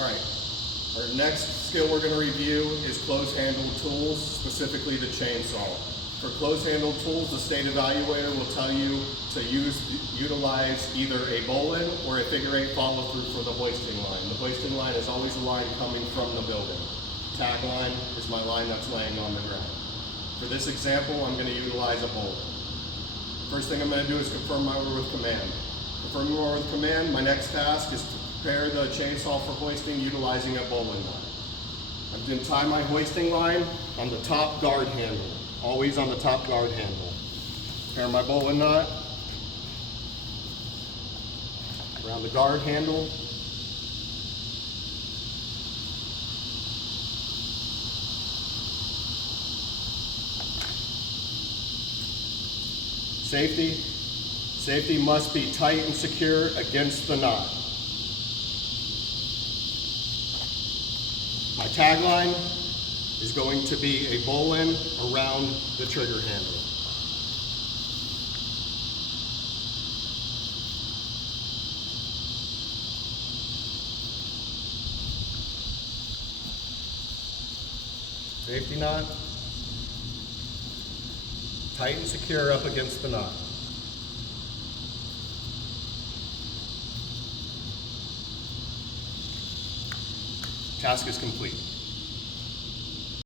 All right, our next skill we're going to review is close-handled tools, specifically the chainsaw. For close-handled tools, the state evaluator will tell you to utilize either a bowline or a figure-8 follow-through for the hoisting line. The hoisting line is always a line coming from the building. Tag line is my line that's laying on the ground. For this example, I'm going to utilize a bowline. First thing I'm going to do is confirm my order with command. Confirming order with command, my next task is to prepare the chainsaw for hoisting utilizing a bowline line. I'm going to tie my hoisting line on the top guard handle, always on the top guard handle. Prepare my bowline knot around the guard handle. Safety must be tight and secure against the knot. My tagline is going to be a bowline around the trigger handle. Safety knot, tight and secure up against the knot. Task is complete.